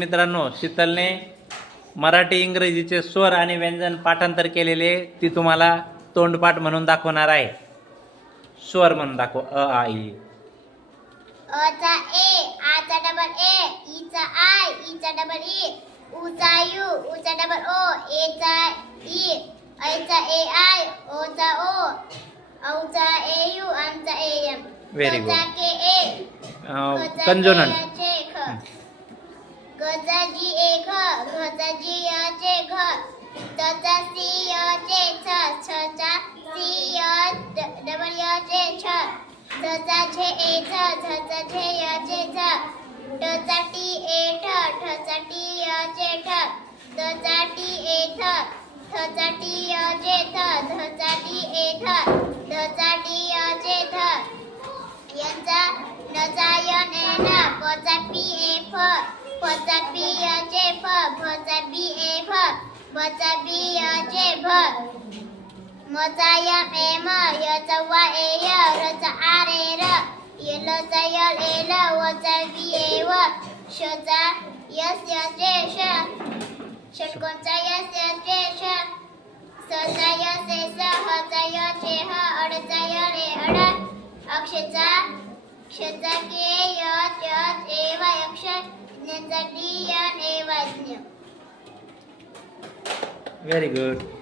मित्रांनो, शीतलने मराठी इंग्रजीचे स्वर आणि व्यंजन पाठांतर केलेले ती तुम्हाला तोंडपाठ म्हणून दाखवणार आहे. स्वर म्हणून दाखव. अ आ इ. अ चा ए, आ चा डबल ए, ई चा आय, ई चा डबल ई, उ चा यू, उ चा डबल ओ, ए चा ई, ऐ चा ए आय, ओ चा ओ, औ चा ए यू, आम चा ए एम. Very good. चा के ए, कंजोनंट. ग चा जी ए घ, घ चा जी य चे घ, च चा सी य चे छ, छ चा सी य डबल य चे छ, च चा झे ए छ, झ चा झे य चे झ, ट चा टी ए ठ, ठ चा टी य चे ठ, द चा टी ए थ, थ चा टी य चे थ, ध चा टी ए ठ, द चा टी य चे थ, य चा न चा य न न, प चा पी ए फ, फ चा पी य चे फ, भ चा बी ए फ, भ चा बी य चे भ, म चा य ए म, य चा व ए य, र चा आर ए र, य ल चा य ए ल, व चा वी ए व, श चा यस य चे श, षटकोन चा यस य चे श, स चा यस ए स, ह चा य चे ह, अड चा य ए अड, अक्ष चा क्ष चा के य च ए व अक्ष, ज्ञ चा डी य ए व ज्ञ. Very good.